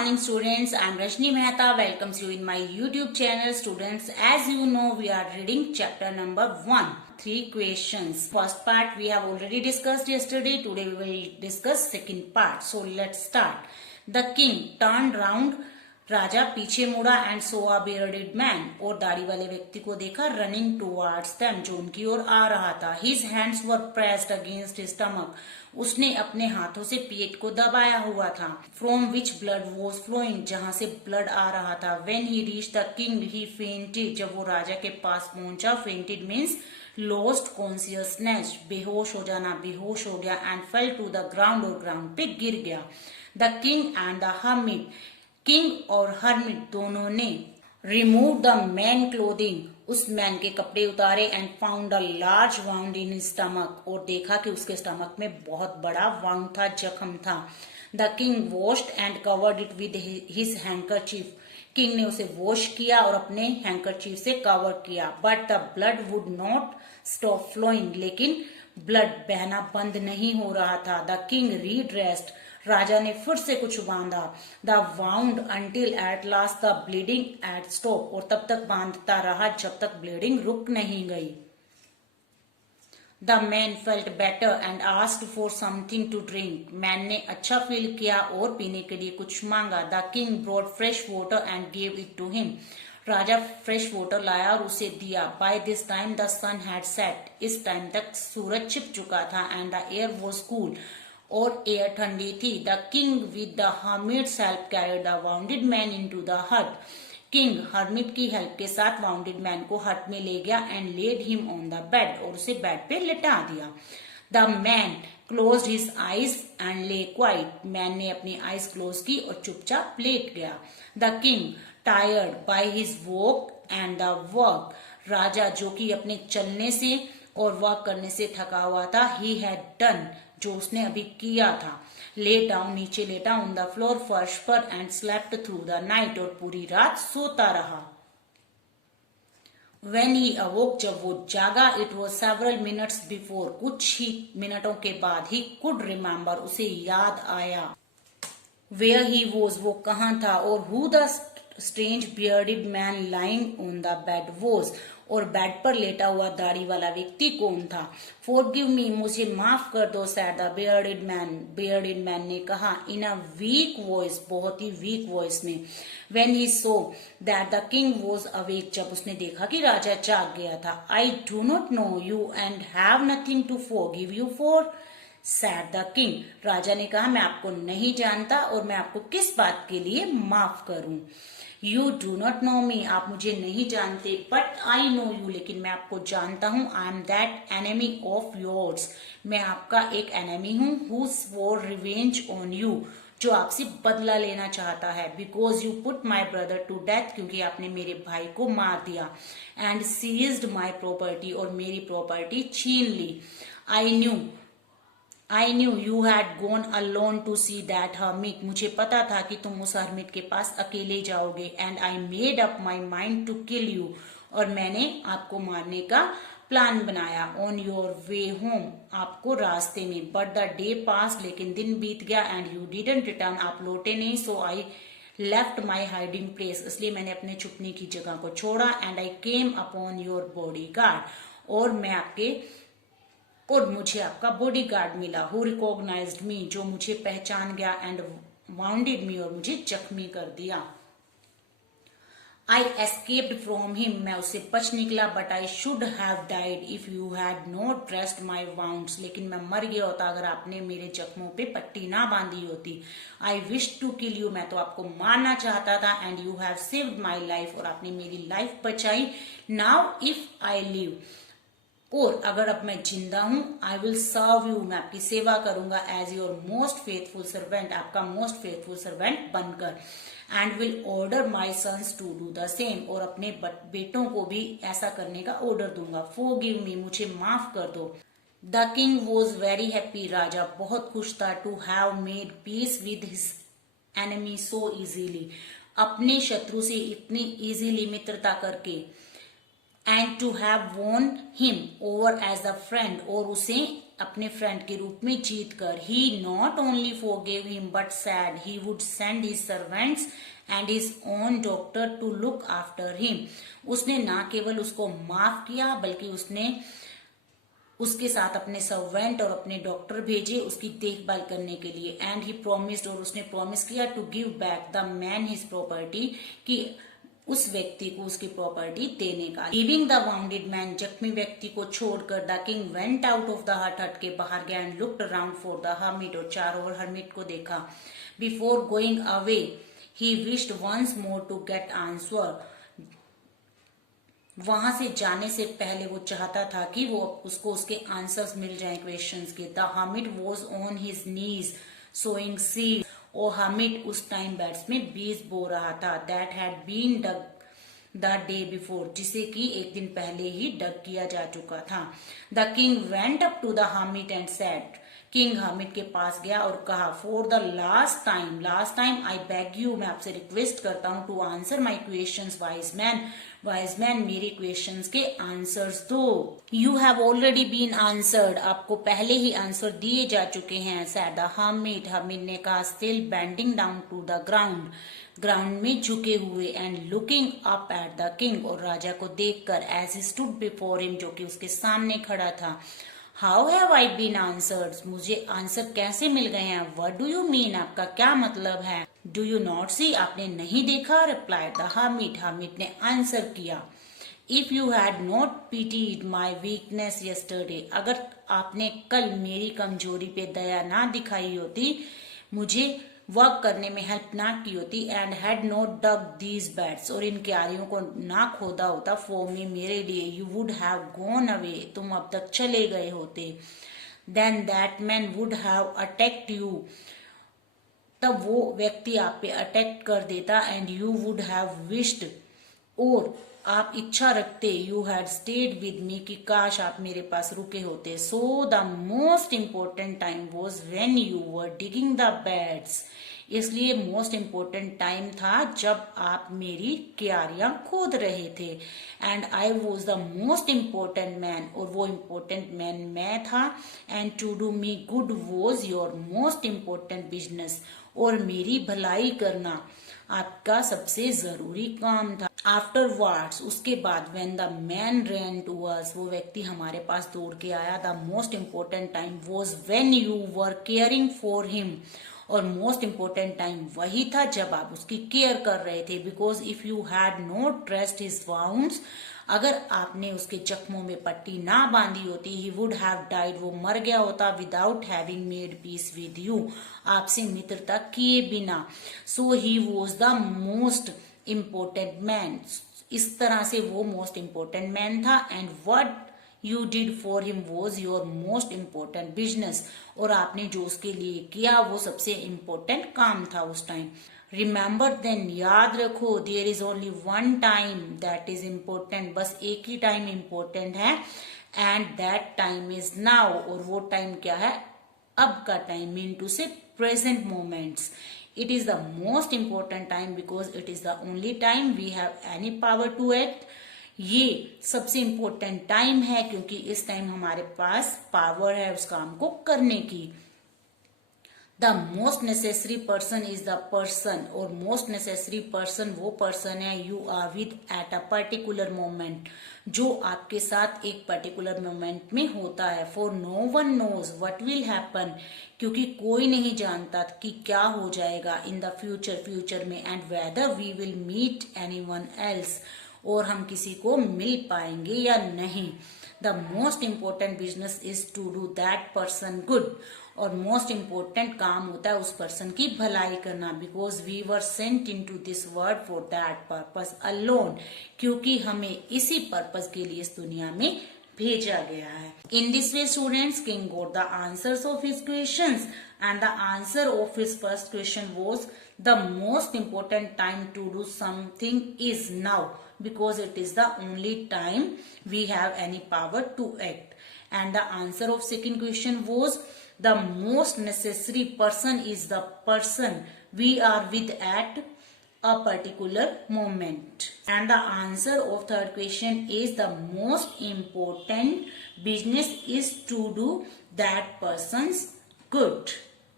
morning students, I am Rashni Mehta welcomes you in my YouTube channel. Students, as you know, we are reading chapter number 1, 3 questions. First part we have already discussed yesterday. Today we will discuss second part. So let's start. The king turned round. राजा पीछे मुड़ा and so a bearded man और दाढ़ी वाले व्यक्ति को देखा running towards them जो उनकी ओर आ रहा था. His hands were pressed against his stomach. उसने अपने हाथों से पेट को दबाया हुआ था. From which blood was flowing जहां से ब्लड आ रहा था. When he reach the king he fainted. जब वो राजा के पास पहुंचा. फेंटेड मीन्स लॉस्ट कॉन्शियसनेस, बेहोश हो जाना, बेहोश हो गया. And fell to the ground और ग्राउंड पे गिर गया. The king and the hermit, king और हर्मिट दोनों ने रिमूव द मैन क्लोथिंग, उस मैन के कपड़े उतारे. And found a large wound in his stomach, और देखा कि उसके स्टमक में बहुत बड़ा वाउंड था, जख्म था. The king washed and covered it with his handkerchief. King ने उसे वॉश किया और अपने हैंकरचीफ से कवर किया. But the blood would not stop flowing, लेकिन ब्लड बहना बंद नहीं हो रहा था. द किंग रीड्रेस्ड, राजा ने फिर से कुछ बांधा. The wound until at last the bleeding at stop, और तब तक बांधता रहा जब तक ब्लीडिंग रुक नहीं गई. The man felt better and asked for something to drink. Man ने अच्छा फील किया और पीने के लिए कुछ मांगा. The king brought fresh water and gave it to him. राजा फ्रेश वाटर लाया और उसे दिया. By this time the sun had set. इस टाइम तक सूरज छिप चुका था. And the air was cool, और एयर ठंडी थी. The king with the hermit's help carried the wounded man into the hut. King hermit की हेल्प के साथ वाउंडेड मैन को हट में ले गया. And laid him on the bed, और उसे बेड पे लिटा दिया. The man closed his eyes and lay quiet. Man ने अपनी आईज क्लोज की और चुपचाप लेट गया. The king tired by his walk and the work. राजा जो कि अपने चलने से और वर्क करने से थका हुआ था. ही हैड डन, जो उसने अभी किया था. ले डाउन, नीचे लेटा. ऑन द फ्लोर, फर्श पर. And slept through the night, और पूरी रात सोता रहा. When he awoke, जब वो जागा. It was several minutes before, कुछ ही मिनटों के बाद. ही कुड रिमेम्बर, उसे याद आया. वेयर ही वॉज, वो कहाँ था. और who the strange bearded man lying on the bed was, और बेड पर लेटा हुआ दाढ़ी वाला व्यक्ति कौन था. फॉरगिव मी, मुझे माफ कर दो. Said the bearded man, bearded man ने कहा. इन अ वीक वॉइस, बहुत ही वीक वॉइस में. When he saw that the king was awake, जब उसने देखा कि राजा जाग गया था. I do not know you and have nothing to forgive you for, said the king. राजा ने कहा, मैं आपको नहीं जानता और मैं आपको किस बात के लिए माफ करूं. यू डू नॉट नो मी, आप मुझे नहीं जानते. बट आई नो यू, लेकिन मैं आपको जानता हूं. I am that enemy of yours, मैं आपका एक एनिमी हूं. Who swore revenge on you, जो आपसे बदला लेना चाहता है. Because you put my brother to death, क्योंकि आपने मेरे भाई को मार दिया. एंड सीज्ड माई प्रॉपर्टी, और मेरी प्रॉपर्टी छीन ली. I knew you had gone alone to see that hermit, मुझे पता था कि तुम उस हर्मिट के पास अकेले जाओगे. And I made up my mind to kill you, और मैंने आपको मारने का प्लान बनाया. ऑन योर वे होम, आपको रास्ते में. बट द डे पास, लेकिन दिन बीत गया. एंड यू डिडंट रिटर्न, आप लौटे नहीं. So I left my hiding place, इसलिए मैंने अपने छुपने की जगह को छोड़ा. And I came upon your body guard, और मुझे आपका बॉडी गार्ड मिला. हु रिकॉग्नाइज्ड मी, जो मुझे पहचान गया. एंड वाउंडेड मी, और मुझे जख्मी कर दिया. आई एस्केप्ड फ्रॉम हिम, मैं उससे बच निकला. But I should have died if you had not dressed my wounds, लेकिन मैं मर गया होता अगर आपने मेरे जख्मों पे पट्टी ना बांधी होती. I wish to kill you, मैं तो आपको मारना चाहता था. And you have saved my life, और आपने मेरी लाइफ बचाई. नाउ इफ आई लिव, और अगर अब मैं जिंदा हूं. आई विल सर्व यू, मैं आपकी सेवा करूंगा. As your most faithful servant, आपका मोस्ट फेथफुल सर्वेंट बनकर. And will order my sons to do the same, और अपने बेटों को भी ऐसा करने का ऑर्डर दूंगा. फॉरगिव मी, मुझे माफ कर दो. The king was very happy, राजा बहुत खुश था. To have made peace with his enemy so easily, अपने शत्रु से इतनी इजीली मित्रता करके. And to have won him over as the friend, और उसे अपने फ्रेंड के रूप में जीत कर he not only forgive him but said he would send his servants and his own doctor to look after him. उसने ना केवल उसको माफ किया बल्कि उसने उसके साथ अपने सर्वेंट और अपने डॉक्टर भेजे उसकी देखभाल करने के लिए। एंड ही प्रोमिस्ड, और उसने प्रॉमिस किया to give back the man his property, कि उस व्यक्ति को उसकी प्रॉपर्टी देने का। लीविंग द वाउंडेड मैन, जख्मी व्यक्ति को छोड़कर the king went out of the hut, hut के बाहर गया and looked around for the hermit, और चारों ओर हर्मिट को देखा। Before going away he wished once more to get answer, वहां से जाने से पहले वो चाहता था कि वो उसको उसके आंसर्स मिल जाएं क्वेश्चंस के। The hermit was on his knees sowing seeds, और हर्मिट उस टाइम बेड्स में बीज बो रहा था। That had been dug the day before, जिसे कि एक दिन पहले ही डग किया जा चुका था। The king went up to the hermit and said, king hermit के पास गया और कहा, for the last time I beg you, मैं आपसे रिक्वेस्ट करता हूं, to answer my questions wise man, मेरे क्वेश्चंस के आंसर्स दो। You have already been answered, आपको पहले ही आंसर दिए जा चुके हैं। सैड द हर्मिट, हर्मिट ने कहा, still bending down to the ground में झुके हुए, and looking up at the king, और राजा को देखकर, as he stood before him, जो कि उसके सामने खड़ा था। How have I been answered, मुझे आंसर कैसे मिल गए हैं। व्हाट डू यू मीन, आपका क्या मतलब है। डू यू नॉट सी, आपने नहीं देखा। रिप्लाइड द हर्मिट ने आंसर किया, if you had not pitied my weakness yesterday, अगर आपने कल मेरी कमजोरी पे दया ना दिखाई होती, मुझे वर्क करने में हेल्प ना की होती, and had not dug these beds, और इन क्यारियों को ना खोदा होता, फॉर मी, मेरे लिए, you would have gone away, तुम अब तक चले गए होते। Then that man would have attacked you, तब वो व्यक्ति आप पे अटैक कर देता, and you would have wished, और आप इच्छा रखते, you had stayed with me, कि काश आप मेरे पास रुके होते। So the most important time was when you were digging the beds, इसलिए मोस्ट इम्पोर्टेंट टाइम था जब आप मेरी क्यारियां खोद रहे थे। And I was the most important man, और वो इम्पोर्टेंट मैन मैं था। And to do me good was your most important business, और मेरी भलाई करना आपका सबसे जरूरी काम था। आफ्टरवर्ड्स, उसके बाद, when the man ran to us, वो व्यक्ति हमारे पास दौड़ के आया। The most important time was when you were caring for him, और मोस्ट इम्पोर्टेंट टाइम वही था जब आप उसकी केयर कर रहे थे। Because if you had not dressed his wounds, अगर आपने उसके जख्मों में पट्टी ना बांधी होती, ही वुड हैव डाइड, वो मर गया होता, without having made peace with you, आपसे मित्रता किए बिना। So he was the most important man, इस तरह से वो मोस्ट इम्पोर्टेंट मैन था। And what you did for him was your most important business, और आपने जो उसके लिए किया वो सबसे इम्पोर्टेंट काम था उस टाइम। रिमेंबर देन, याद रखो, there is only one time that is important, बस एक ही टाइम इम्पोर्टेंट है, and that time is now, और वो टाइम क्या है, अब का time, mean to say present moments. It is the most important time because it is the only time we have any power to act. ये सबसे important time है क्योंकि इस टाइम हमारे पास पावर है उस काम को करने की। The most necessary person is the person, और मोस्ट नेसेसरी पर्सन वो पर्सन है you are with at a particular moment, जो आपके साथ एक पर्टिकुलर मोमेंट में होता है। For no one knows what will happen, क्योंकि कोई नहीं जानता कि क्या हो जाएगा इन द फ्यूचर में, and whether we will meet anyone else, और हम किसी को मिल पाएंगे या नहीं। The most important business is to do that person good, और मोस्ट इम्पोर्टेंट काम होता है उस पर्सन की भलाई करना। Because we were sent into this world for that purpose alone, क्योंकि हमें इसी पर्पज के लिए इस दुनिया में भेजा गया है। In this way students, king got the answers of his questions, and the answer of his first question was the most important time to do something is now, because it is the only time we have any power to act. And the answer of second question was the most necessary person is the person we are with at a particular moment. And the answer of third question is the most important business is to do that person's good.